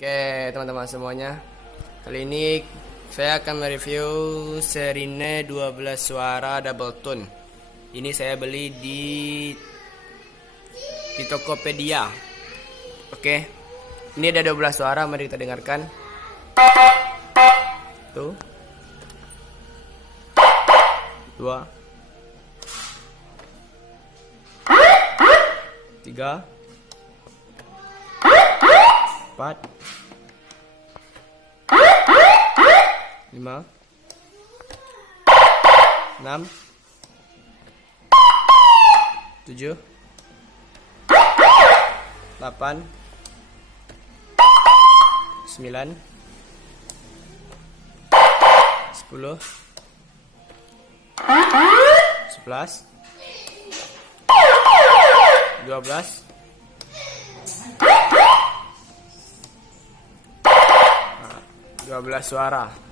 Oke teman-teman semuanya, kali ini saya akan mereview Serine 12 suara double tone. Ini saya beli di Tokopedia. Oke, ini ada 12 suara, mari kita dengarkan. Tuh 2 3 4 5 6 7 8 9 10 11 12 12 suara.